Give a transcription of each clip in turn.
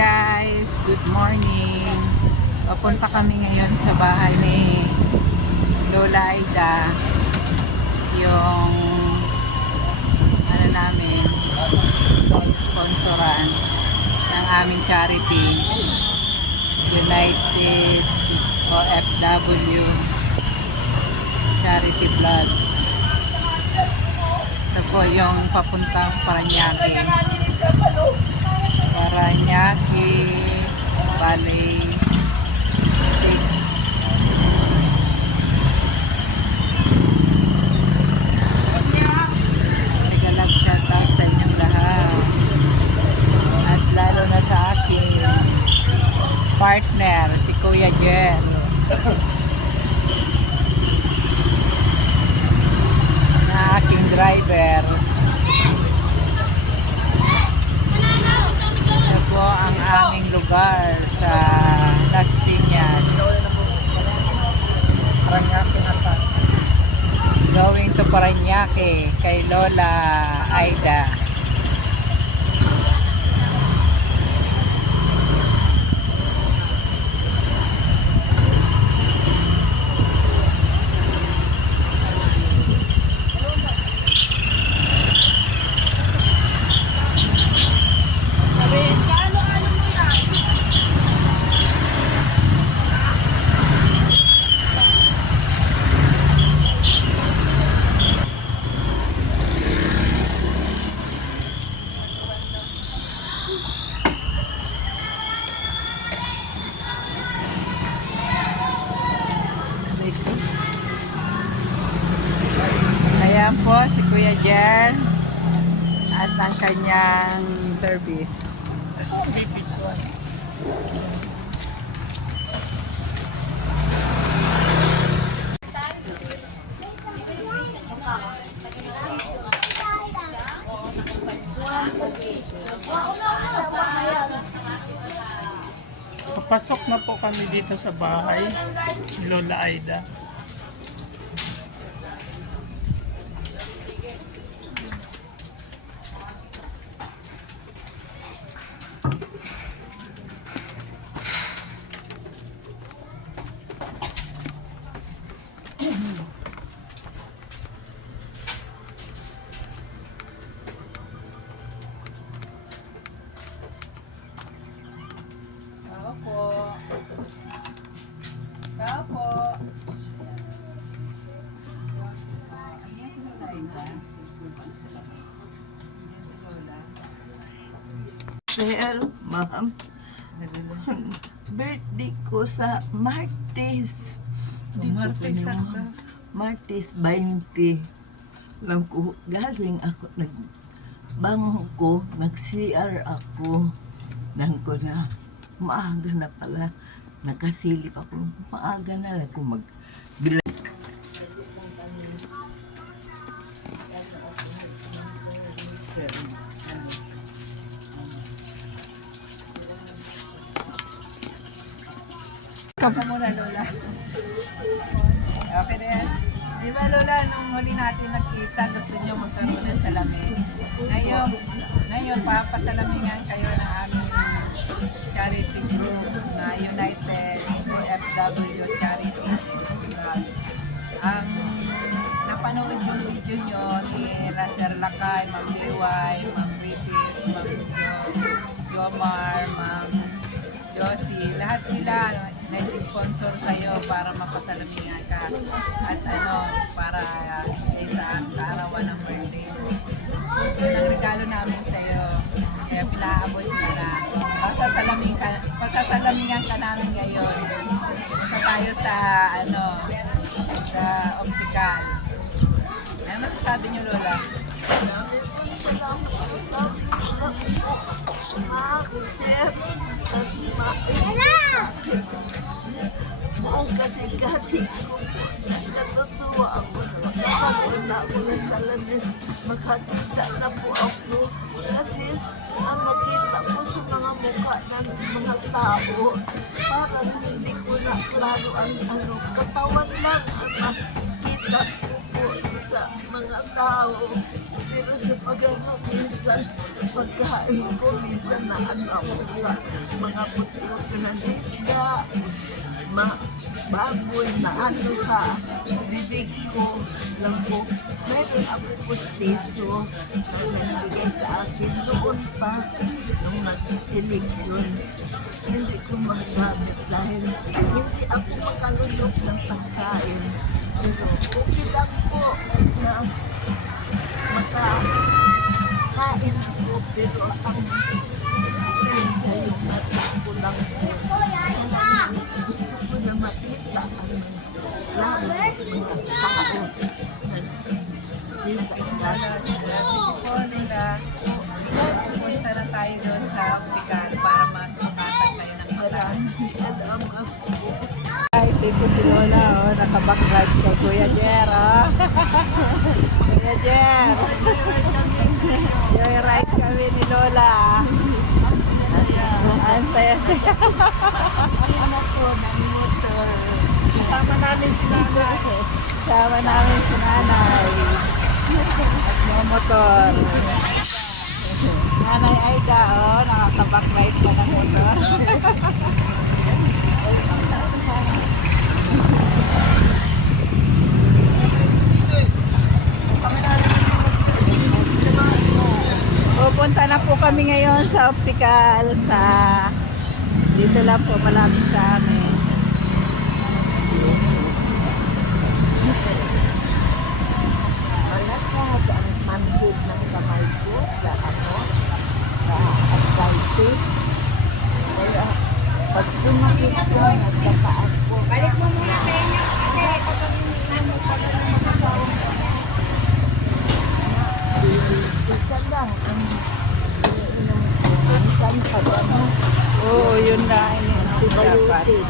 guys, good morning. Papunta kami ngayon sa bahay ni Lola Aida. Yung ano namin, sponsoran ng aming charity, United OFW Charity Vlog. Ito po yung papuntang Paranaque, Valley 6. Nagalang shoutout sa inyong lahat, at lalo na sa aking partner, si Kuya Jen, na aking driver. Po ang aming lugar sa Las Piñas. Going to Paranaque kay Lola Aida. Ayan po si Kuya Jen at ang kanyang service. Papasok na po kami dito sa bahay ni Lola Aida. Sir, ma'am, birthday ko sa Martes. Martes sakto. Martes 20. Lang ko, galing ako, nagbangon ko, nag-CR ako. Nang ko na, maaga na pala, nakasilip ako, maaga na ako mag-bila. Kapo muna, Lola. Okay na yan. Di ba, Lola, nung huli natin nakita, gusto nyo magkaroon ng salamin. Ngayon, papasalamingan kayo ng aming charity group na United OFW Charity. Ang napanood yung video nyo ni Racer Lakay, Ma'am Liway, Ma'am Ritis, Ma'am Jomar, Ma'am Josie, lahat sila nag-sponsor sa'yo para mapasalamingan ka at para sa kaarawan ng birthday mo. Yun ang regalo namin sa'yo, kaya pinaabot ka na. Pasasalamingan ka namin ngayon. Punta tayo sa sa optical. Ano masasabi niyo, Lola? Kasi ko, natutuwa ako na makasama na ako na salamin. Makakita na po ako kasi ang makita ko sa mga mukha ng mga tao, parang hindi ko na klaro ang katawan lang ang makita ko po sa mga tao. Pero sa pagano, minsan, pagkain ko, minsan naanaw ko sa mga puti-puti na isda, baboy na ano sa bibig ko. Alam ko, meron ako pustiso na nagbigay sa akin noon pa nung nag-eleksyon. Hindi ko magamit dahil hindi ako makalunok ng pagkain. Pero okay lang po na makakain ko, pero ang sa yung natakbo lang po. Gusto ko na makita ang lalo mga tao na nakita po nila, punta na tayo doon sa optical para makakatan kayo ng mata. maraming salamat po. Guys, ito si Lola, oh, nakabackdrive kay Kuya Jer, oh. Kuya Jer. Joyride kami ni Lola. Ang saya-saya. Kasama namin si nanay. Sama namin si nanay. At mga motor. Nanay Aida, oh, nakakabacklight pa ng motor. Pupunta na po kami ngayon sa optical sa dito lang po malapit sa amin. Wala ka sa manhid ng kamay ko sa ano, sa arthritis. Kaya pag sumakit ko, nagkakaan ko. Balik mo muna sa inyo kasi isa lang ang iniinom ko. Minsan pag ano, Oo, yun na yun ang dapat. antibiotic.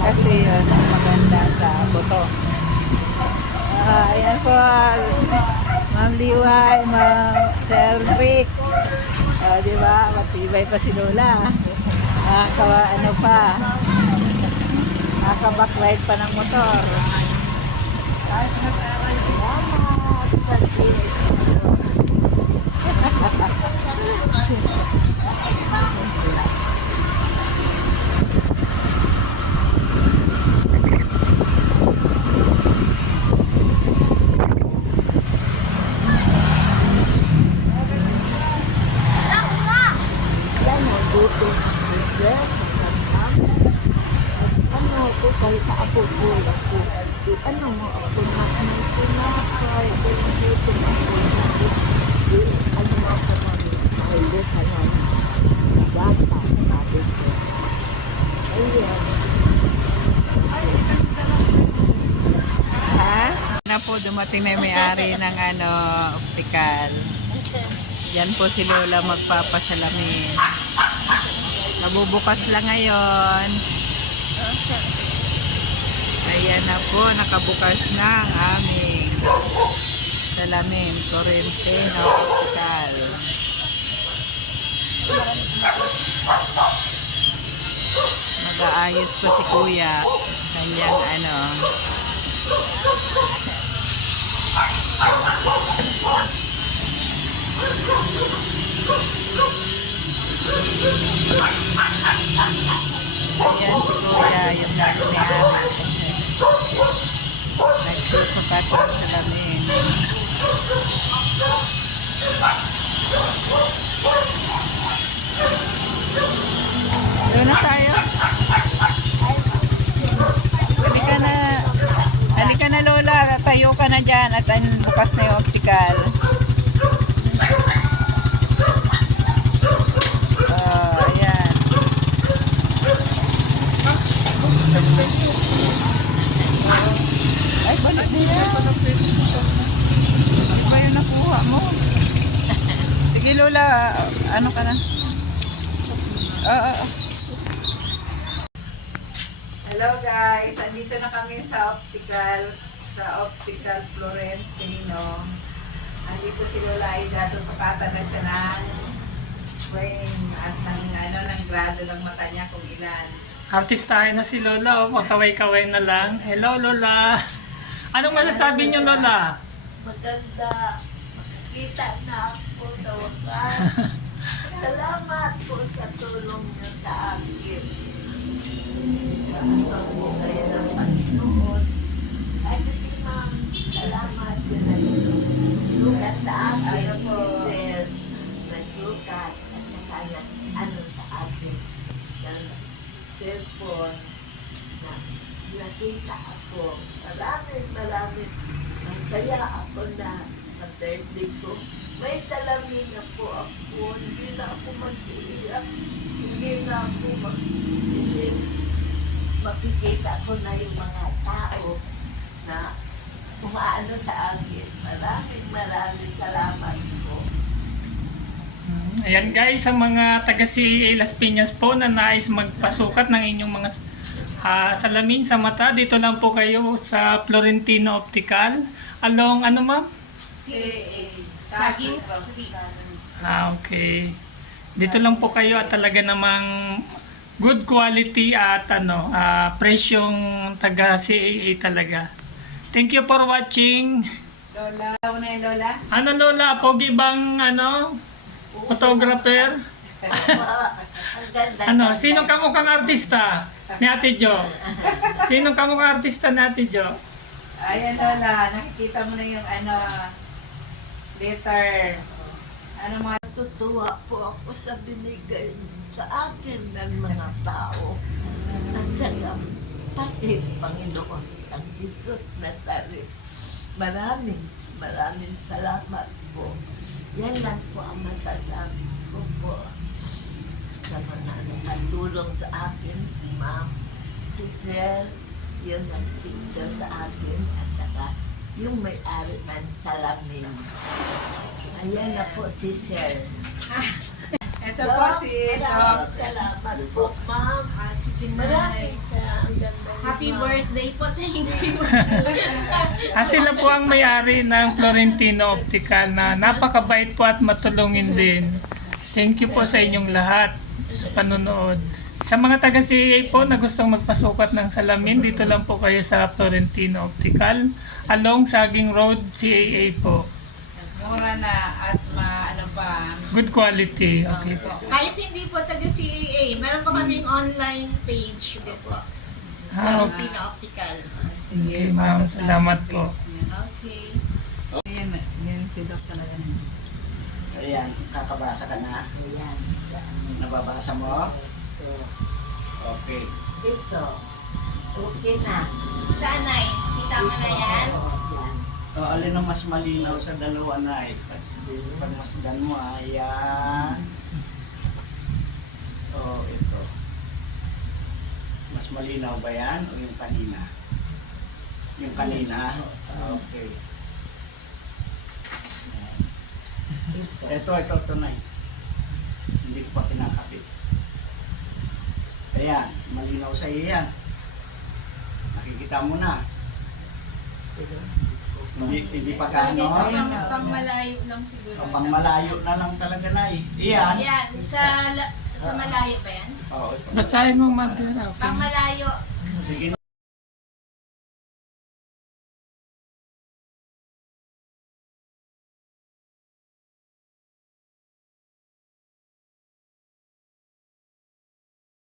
Kasi yun ang maganda sa buto. Ayan po, Ma'am Liway, Ma'am Sir Rick. Di ba? Matibay pa si Lola. Ano pa? Nakabacklight pa ng motor. Yan ang buto ng business, ano ko kahit sa ako po ako. Ano mo ako na may pinapay, yung buto ng business. Ano mo ako mahigit sa yan. Bata, sabi ko. Ayan. Ha? Na po, dumating na yung may-ari ng optical. Yan po si Lola magpapasalamin. Nabubukas lang ngayon. Ayan na po, nakabukas na ang aming salamin. Correntino Optical. Mag-aayos pa si Kuya. Kanyang Ayan si Kuya, yung nagmayari. Nagsusukat ng salamin. Doon na tayo. Halika na Lola, tayo ka na dyan at bukas na yung optical. Ayan. Ay, balik na yan. Ano ba yung nakuha mo? Sige Lola, ano ka na? Hello guys, andito na kami sa optical Florentino. Andito si Lola Aida, susukatan na siya ng frame at ng grado ng mata niya kung ilan. Artistahin na si Lola, oh. Magkaway-kaway na lang. Hello, Lola. Anong masasabi niyo, Lola? Maganda. nakikita na ako sa wakas. Salamat po sa tulong niyo sa akin. Salamat po kayo ng Panginoon. Ay kasi ma'am, salamat yun na sukat sa akin. Sir, nagsukat at saka na ano sa akin. Ng cellphone na nakita ako. Maraming masaya ako na sa birthday ko. May salamin na po ako. Hindi na ako mag-iiyak. Hindi makikita ko na yung mga tao na umaano sa akin. Maraming salamat po. Ayan guys, sa mga taga CEA Las Piñas po na nais magpasukat ng inyong mga salamin sa mata, dito lang po kayo sa Florentino Optical. Along ano ma'am? Saging Street. Okay. Dito lang po kayo at talaga namang good quality at presyong taga CEA talaga. Thank you for watching. Lola, una yung Lola. Ano Lola, pogi bang photographer? Ang ganda. Sinong kamukhang artista ni Ate Jo? Sinong kamukhang artista ni Ate Jo? Ayan Lola, nakikita mo na yung letter. Ano mga Natutuwa po ako sa binigay sa akin ng mga tao. At saka pati Panginoon ang Jesus Nazaret. Maraming salamat po. Yan lang po ang masasabi ko po sa mga nakatulong sa akin, si Ma'am, si Sir, yun ang picture sa akin, at saka yung may-ari ng salamin. Ayan na po si Sir. ito po si Doc. Salamat po, Ma'am. Si Maraming ang ganda. Happy birthday po, thank you. Sila po ang may-ari ng Florentino Optical na napakabait po at matulungin din. Thank you po sa inyong lahat sa panonood. Sa mga taga CEA po na gustong magpasukat ng salamin, dito lang po kayo sa Florentino Optical along Saging Road, CEA po. Mura na at Good quality. Okay po. Kahit hindi po taga CAA, meron pa kaming online page din po. Florentino Optical. Okay ma'am, salamat po. Okay. Yan si Doc talaga. Ayan, kakabasa ka na. Ayan, sa Nababasa mo? ito. Okay. Ito. Okay na. Sanay, kita mo na yan? Yan. O, alin ang mas malinaw sa dalawa na pag masdan mo, ayan. O, ito. Mas malinaw ba yan o yung kanina? Yung kanina? Okay. Ito na eh. Hindi ko pa pinakapit. Ayan, malinaw sa iyo yan. Nakikita mo na. Hindi pa gaano. Pang malayo lang siguro. Pang malayo na lang talaga na eh. Iyan. Yan, sa malayo ba yan? Oo, ito. Basahin mo mother. Pang malayo. Sige